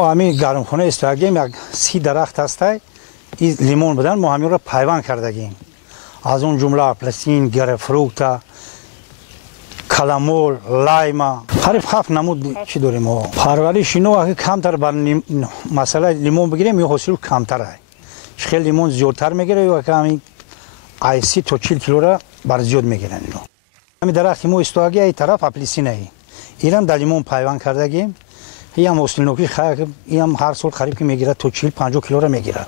همین گرمخانه استراگیم یک 30 درخت هسته این لیمون بدن ما همین را پیوند کردگیم از اون جمله اپلسین، گرفروکت، کلمول، لایما قریب 7 نمود چی داریم ما پرورش اینو اگه کمتر بر مثلا لیمون بگیریم یا حاصل کمتره خیلی لیمون زیادتر میگیره یا که همین 30 تا 40 کیلو را بر زیاد میگیرن اینو همین درخت ما استواگی ای طرف اپلسینه اینم در لیمون پیوند کردگیم این هم حاصل نوکی خیلی این هم هر سال قریب که میگیره تا 40-50 کیلو را میگیره